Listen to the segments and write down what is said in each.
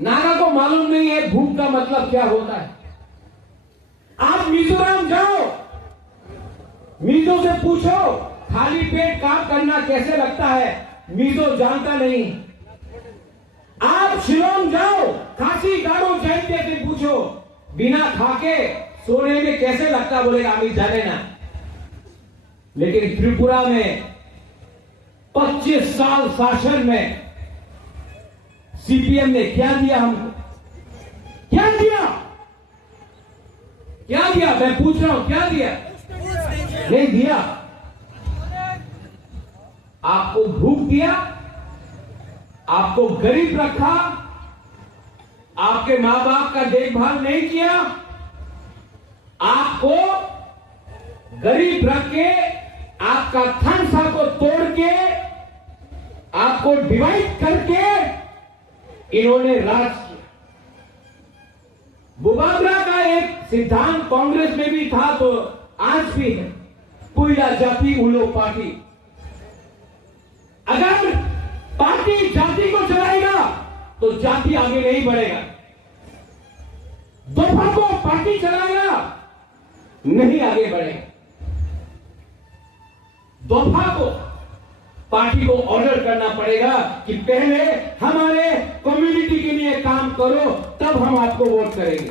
नागा को मालूम नहीं है भूख का मतलब क्या होता है। आप मिजोरम जाओ, मिजो से पूछो खाली पेट काम करना कैसे लगता है, मिजो जानता नहीं। आप शिलोंग जाओ, खासी गारो जैन से पूछो बिना खाके सोने में कैसे लगता, बोलेगा अभी जाने ना। लेकिन त्रिपुरा में 25 साल शासन में सीपीएम ने क्या दिया हमको? क्या दिया? क्या दिया? मैं पूछ रहा हूं, क्या दिया? नहीं दिया। आपको भूख दिया, आपको गरीब रखा, आपके मां बाप का देखभाल नहीं किया, आपको गरीब रख के आपका थनसा को तोड़ के आपको डिवाइड करके इन्होंने राज किया। बुबाबरा का एक सिद्धांत कांग्रेस में भी था तो आज भी है, पुइला जाति उलो पार्टी। अगर पार्टी जाति को चलाएगा तो जाति आगे नहीं बढ़ेगा। दोपहर को पार्टी चलाएगा नहीं आगे बढ़ेगा। दोपहर को पार्टी को ऑर्डर करना पड़ेगा कि पहले हमारे कम्युनिटी के लिए काम करो, तब हम आपको वोट करेंगे।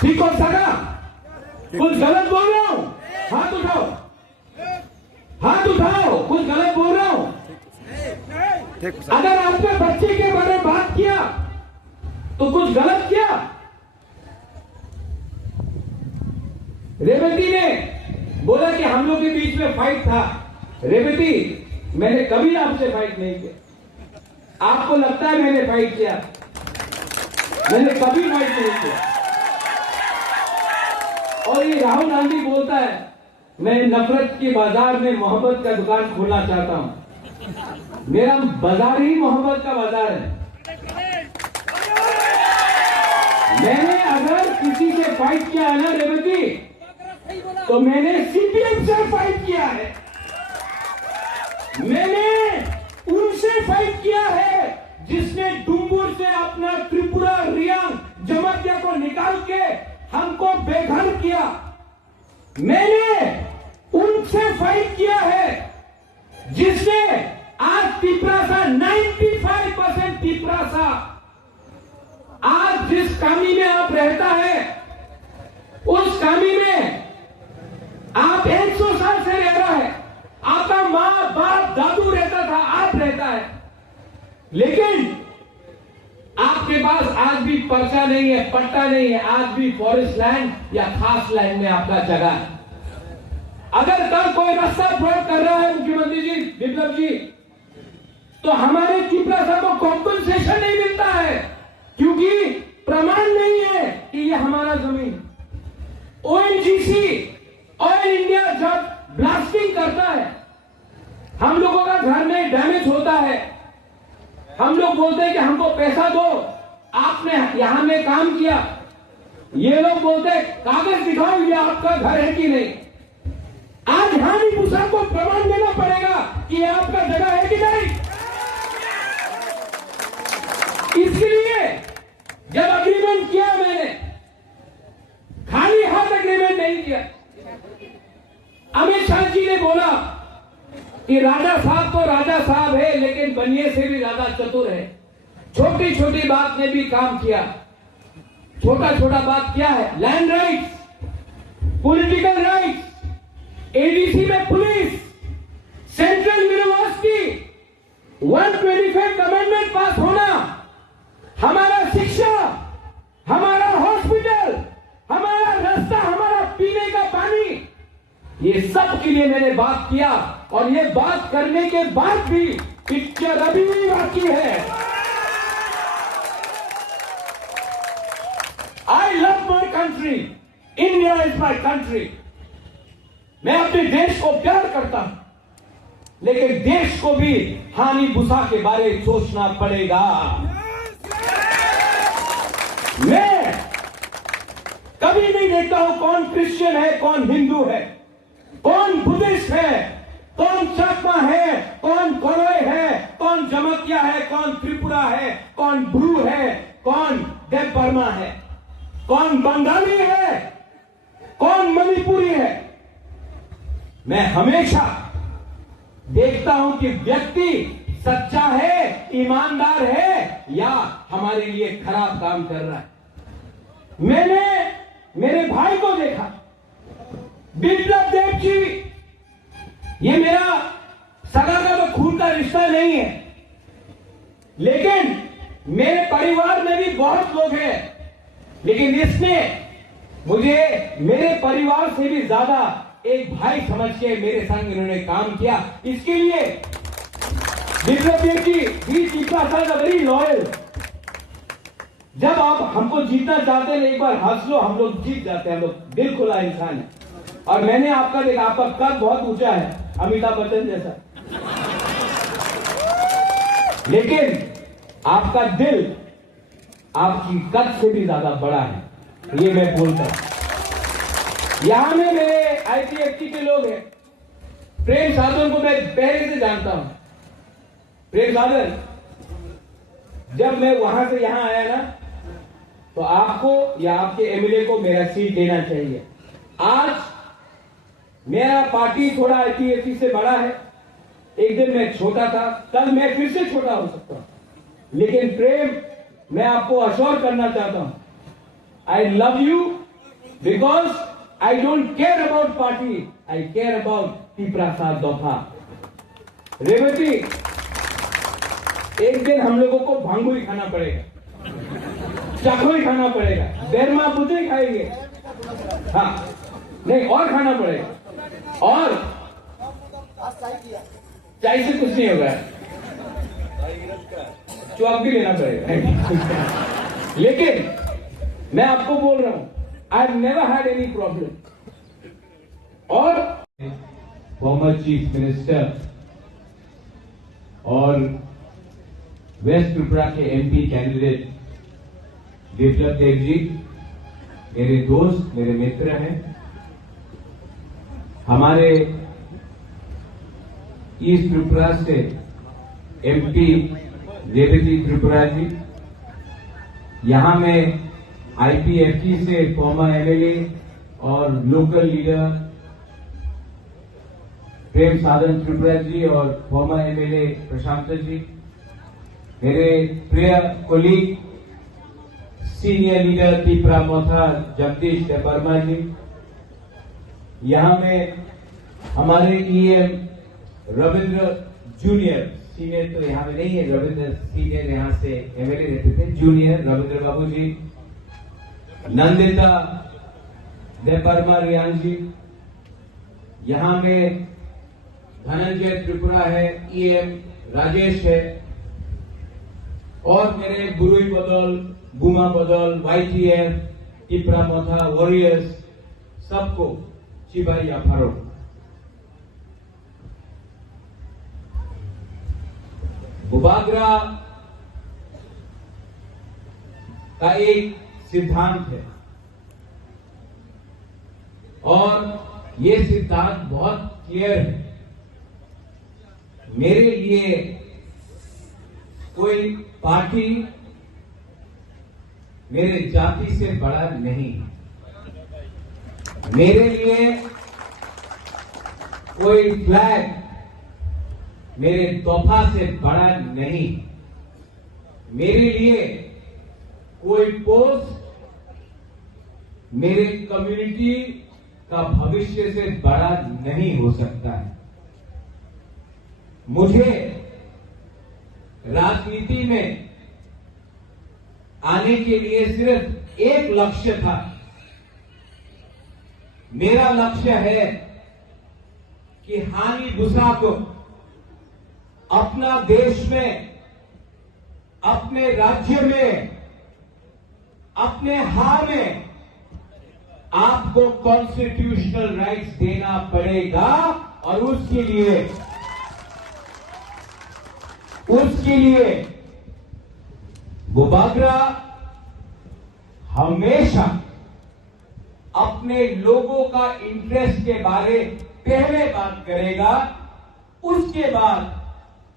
ठीक हो सका? कुछ गलत बोल रहा हूं? हाथ उठाओ, हाथ उठाओ। कुछ गलत बोल रहा हूं? अगर आपने बच्चे के बारे में बात किया तो कुछ गलत किया। रेवती ने बोला कि हम लोग के बीच में फाइट था। रेवती, मैंने कभी आपसे फाइट नहीं किया। आपको लगता है मैंने फाइट किया? मैंने कभी फाइट नहीं किया। और ये राहुल गांधी बोलता है मैं नफरत के बाजार में मोहब्बत का दुकान खोलना चाहता हूं। मेरा बाजार ही मोहब्बत का बाजार है। मैंने अगर किसी से फाइट किया है ना रेवती, तो मैंने सीपीएम से फाइट किया है। मैंने उनसे फाइट किया है जिसने डुम्बुर से अपना त्रिपुरा, रियांग, जमतिया को निकाल के हमको बेघर किया। मैंने उनसे फाइट किया है जिसने आज तिपरासा 95% तिपरासा आज जिस कामी में आप रहता है उस कामी में आप 100 साल से रह रहा है। आपका मां बाप दादू रहता था, आप रहता है, लेकिन आपके पास आज भी पर्चा नहीं है, पट्टा नहीं है। आज भी फॉरेस्ट लैंड या खास लैंड में आपका जगह है। अगर कल कोई रास्ता फ्रॉड कर रहा है मुख्यमंत्री जी, विप्लव जी, तो हमारे तिपरासा को कॉम्पनसेशन नहीं मिलता है क्योंकि प्रमाण नहीं है कि यह हमारा जमीन। ओएनजीसी, ऑयल इंडिया जब ब्लास्टिंग करता है, हम लोगों का घर में डैमेज होता है, हम लोग बोलते हैं कि हमको पैसा दो, आपने यहां में काम किया। ये लोग बोलते हैं कागज दिखाओ ये आपका घर है कि नहीं। आज हानि भूसा को प्रमाण देना पड़ेगा कि ये आपका जगह है कि नहीं। इसलिए जब अग्रीमेंट किया मैंने, खाली हाथ अग्रीमेंट नहीं किया। अमित शाह जी ने बोला कि राजा साहब तो राजा साहब है लेकिन बनिए से भी ज्यादा चतुर है। छोटी छोटी बात में भी काम किया। छोटा छोटा बात क्या है? Land rights, political rights, ADC में पुलिस, सेंट्रल यूनिवर्सिटी, 125 अमेंडमेंट पास होना, हमारा शिक्षा, हमारा हॉस्पिटल, हमारा रास्ता, हमारा पीने का पानी, ये सब के लिए मैंने बात किया। और ये बात करने के बाद भी पिक्चर अभी भी बाकी है। I love my country, India is my country. मैं अपने देश को प्यार करता हूं, लेकिन देश को भी हानि भूसा के बारे में सोचना पड़ेगा। मैं कभी नहीं देखता हूं कौन क्रिश्चियन है, कौन हिंदू है, कौन बुद्धिस्ट है, कौन चाकमा है, कौन कोरोई है, कौन कौन जमतिया है, कौन त्रिपुरा है, कौन ब्रू है, कौन देव बर्मा है, कौन बंगाली है, कौन मणिपुरी है। मैं हमेशा देखता हूं कि व्यक्ति सच्चा है, ईमानदार है, या हमारे लिए खराब काम कर रहा है। मैंने मेरे भाई को देखा, बिप्लब देव जी, ये मेरा सगा का तो खून का रिश्ता नहीं है, लेकिन मेरे परिवार में भी बहुत लोग हैं, लेकिन इसने मुझे मेरे परिवार से भी ज्यादा एक भाई समझ के मेरे संग इन्होंने काम किया। इसके लिए बिप्लब देव जी, ही वेरी लॉयल। जब आप हमको जीतना चाहते हैं, एक बार हंस लो, हम लोग जीत जाते हैं। हम लोग दिल खुला इंसान है। और मैंने आपका देखा, आपका कद बहुत ऊंचा है, अमिताभ बच्चन जैसा, लेकिन आपका दिल आपकी कद से भी ज्यादा बड़ा है, ये मैं बोलता हूं। यहां में मेरे आईपीएफटी के लोग हैं। प्रेम साधन को मैं पहले से जानता हूं। प्रेम साधन, जब मैं वहां से यहां आया ना, तो आपको या आपके एमएलए को मेरा सीट देना चाहिए। आज मेरा पार्टी थोड़ा आईपीएफटी से बड़ा है। एक दिन मैं छोटा था, कल मैं फिर से छोटा हो सकता हूं, लेकिन प्रेम, मैं आपको अश्योर करना चाहता हूं, I love you because I don't care about party, I care about Pipra साथ दोफा। रेवती, एक दिन हम लोगों को भांगू ही खाना पड़ेगा, चाकू ही खाना पड़ेगा, बेरमा बुद्धे खाएंगे, हाँ नहीं और खाना पड़ेगा, और चाय से कुछ नहीं होगा, चौक भी लेना पड़ेगा। लेकिन मैं आपको बोल रहा हूं, I have never had any problem. और फॉर्मर चीफ मिनिस्टर और वेस्ट त्रिपुरा के एमपी कैंडिडेट बिप्लब देव जी मेरे दोस्त, मेरे मित्र हैं। हमारे ईस्ट त्रिपुरा से एमपी रेवती त्रिपुरा जी, यहां में आईपीएफटी से फॉर्मर एमएलए और लोकल लीडर प्रेम साधन त्रिपुरा जी और फॉर्मर एमएलए प्रशांत जी, मेरे प्रिय कोलीग सीनियर लीडर त्रिपुरा मोथा जगदीश देवर्मा जी, यहां में हमारे ईएम रविंद्र जूनियर, सीनियर तो यहां में नहीं है, रविंद्र सीनियर यहां से एमएलए रहते थे, जूनियर रविंद्र बाबू जी, नंदिता देवर्मा रियांग जी, यहां में धनंजय त्रिपुरा है, ईएम राजेश है, और मेरे बुरुई बदल, बुमा बदल, वाईटीएफ, त्रिपुरा मोथा वॉरियर्स, सबको चिबाई अफारो। बुबागरा का एक सिद्धांत है, और ये सिद्धांत बहुत क्लियर है। मेरे लिए कोई पार्टी मेरे जाति से बड़ा नहीं, मेरे लिए कोई फ्लैग मेरे तोहफा से बड़ा नहीं, मेरे लिए कोई पोस्ट मेरे कम्युनिटी का भविष्य से बड़ा नहीं हो सकता है। मुझे राजनीति में आने के लिए सिर्फ एक लक्ष्य था। मेरा लक्ष्य है कि हानि बुसा को अपना देश में, अपने राज्य में, अपने हार में आपको कॉन्स्टिट्यूशनल राइट्स देना पड़ेगा, और उसके लिए बुबागरा हमेशा अपने लोगों का इंटरेस्ट के बारे पहले बात करेगा, उसके बाद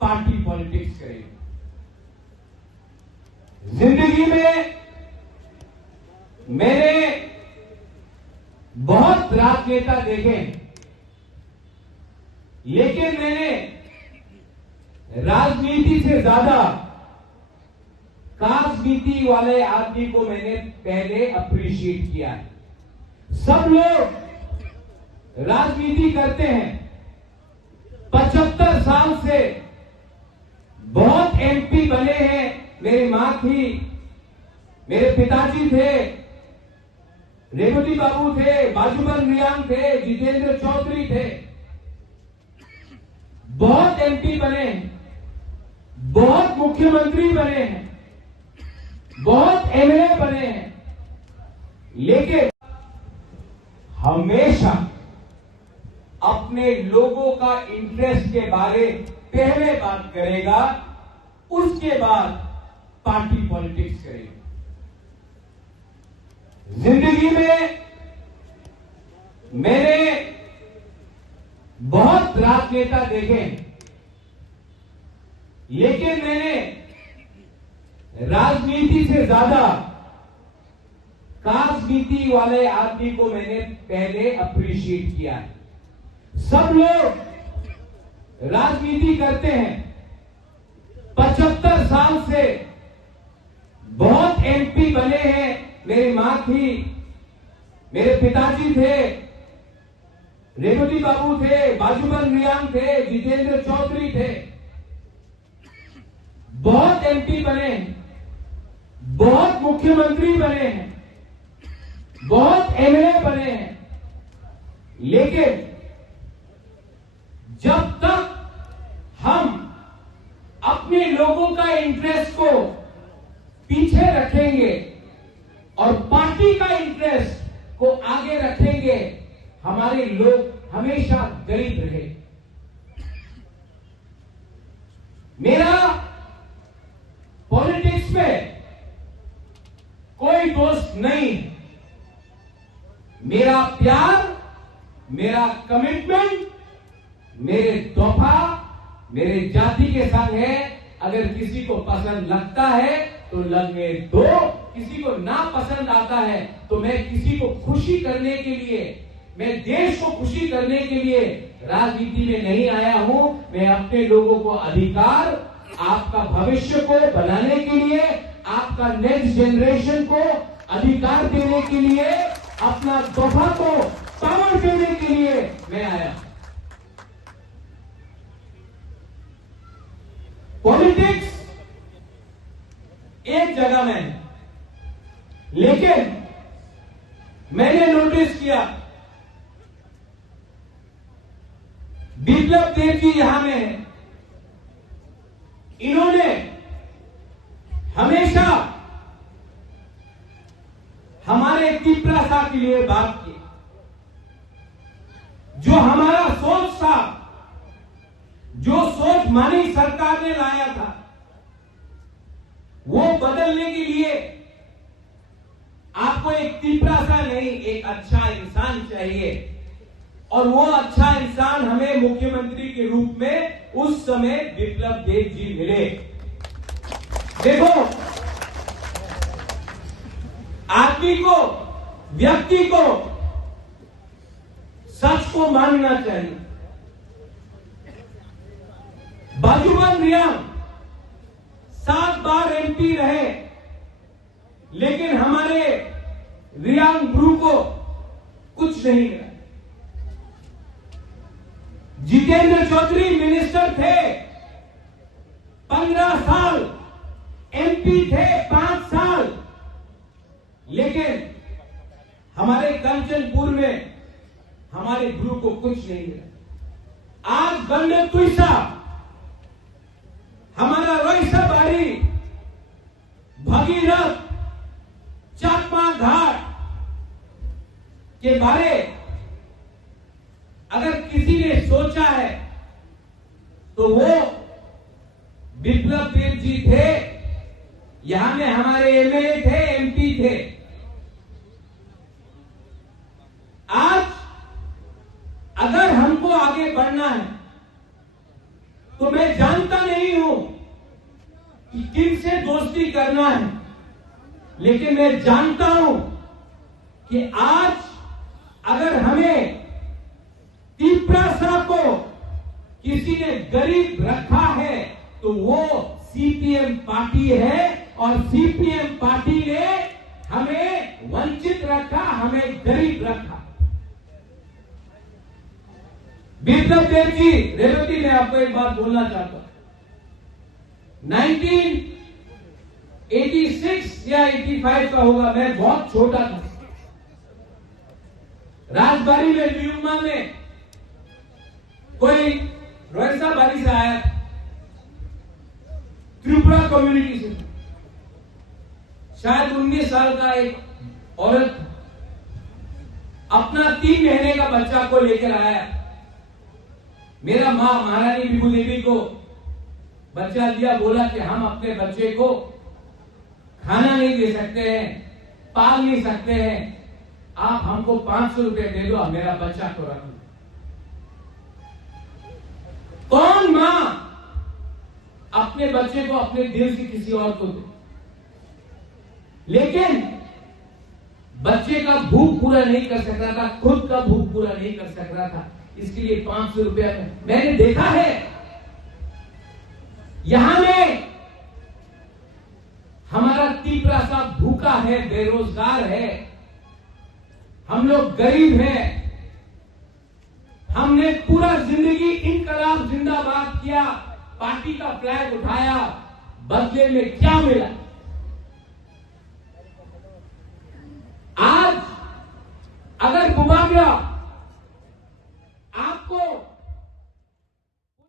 पार्टी पॉलिटिक्स करेगा। जिंदगी में मैंने बहुत राजनेता देखे, लेकिन मैंने राजनीति से ज्यादा राजनीति वाले आदमी को मैंने पहले अप्रिशिएट किया है। सब लोग राजनीति करते हैं, 75 साल से बहुत एमपी बने हैं। मेरी मां थी, मेरे पिताजी थे, रेवती बाबू थे, बाजूबन रियांग थे, जितेंद्र चौधरी थे, बहुत एमपी बने हैं, बहुत मुख्यमंत्री बने हैं, बहुत एमएलए बने हैं, लेकिन हमेशा अपने लोगों का इंटरेस्ट के बारे पहले बात करेगा, उसके बाद पार्टी पॉलिटिक्स करेगा। जिंदगी में मैंने बहुत राजनेता देखे, लेकिन मैंने राजनीति से ज्यादा राजनीति वाले आदमी को मैंने पहले अप्रिशिएट किया है। सब लोग राजनीति करते हैं, 75 साल से बहुत एमपी बने हैं। मेरी मां थी, मेरे पिताजी थे, रेवती बाबू थे, बाजूबन रियांग थे, जितेंद्र चौधरी थे, बहुत एमपी बने हैं, बहुत मुख्यमंत्री बने हैं, बहुत एमएलए बने हैं, लेकिन जब तक हम अपने लोगों का इंटरेस्ट को पीछे रखेंगे और पार्टी का इंटरेस्ट को आगे रखेंगे, हमारे लोग हमेशा गरीब रहे। मेरा पॉलिटिक्स में कोई दोस्त नहीं, मेरा प्यार, मेरा कमिटमेंट मेरे तोहफा, मेरे जाति के संग है। अगर किसी को पसंद लगता है तो लगने दो, किसी को ना पसंद आता है तो मैं किसी को खुशी करने के लिए, मैं देश को खुशी करने के लिए राजनीति में नहीं आया हूं। मैं अपने लोगों को अधिकार, आपका भविष्य को बनाने के लिए, आपका नेक्स्ट जनरेशन को अधिकार देने के लिए, अपना तोहफा को पावर देने के लिए मैं आया। पॉलिटिक्स एक जगह में है, लेकिन मैंने नोटिस किया बिप्लब देव जी यहां में है, इन्होंने हमेशा हमारे तिपरासा के लिए बात की। जो हमारा सोच था, जो सोच मानी सरकार ने लाया था, वो बदलने के लिए आपको एक तिपरासा नहीं, एक अच्छा इंसान चाहिए। और वो अच्छा इंसान हमें मुख्यमंत्री के रूप में उस समय बिप्लब देव जी मिले। देखो, आदमी को, व्यक्ति को सच को मानना चाहिए। बाजूबन रियांग 7 बार एमपी रहे, लेकिन हमारे रियांग ब्रू को कुछ नहीं मिला। जितेंद्र चौधरी मिनिस्टर थे, 15 साल एमपी थे, 5 साल, लेकिन हमारे कंचनपुर में हमारे ब्रू को कुछ नहीं मिला। आज गंडे तुइसा, हमारा रोइसा बारी, भगीरथ, चाकमा घाट के बारे अगर किसी ने सोचा है तो वो बिप्लब देव जी थे। यहां में हमारे एमएलए थे, एमपी थे। आज अगर हमको आगे बढ़ना है तो मैं जानता नहीं हूं कि किनसे दोस्ती करना है, लेकिन मैं जानता हूं कि आज अगर हमें तिपरासा को किसी ने गरीब रखा है तो वो सीपीएम पार्टी है, और सीपीएम पार्टी ने हमें वंचित रखा, हमें गरीब रखा। बिप्लब देव जी, रेवती, मैं आपको एक बात बोलना चाहता हूं। 1986 या 85 का होगा, मैं बहुत छोटा था। राजबाड़ी में न्यूमा में कोई रोयसा बारी से आया, त्रिपुरा कम्युनिटी से, शायद 19 साल का एक औरत अपना 3 महीने का बच्चा को लेकर आया। मेरा मां महारानी विभू देवी को बच्चा दिया, बोला कि हम अपने बच्चे को खाना नहीं दे सकते हैं, पाल नहीं सकते हैं, आप हमको 500 रुपए दे दो, मेरा बच्चा को रख लो। कौन मां अपने बच्चे को अपने दिल से किसी और को दे? लेकिन बच्चे का भूख पूरा नहीं कर सक रहा था, खुद का भूख पूरा नहीं कर सक रहा था, इसके लिए 500 रुपया मैंने देखा है। यहां में हमारा तिपरासा भूखा है, बेरोजगार है, हम लोग गरीब हैं। हमने पूरा जिंदगी इनकलाब जिंदाबाद किया, पार्टी का फ्लैग उठाया, बदले में क्या मिला? आज अगर बुमाबिया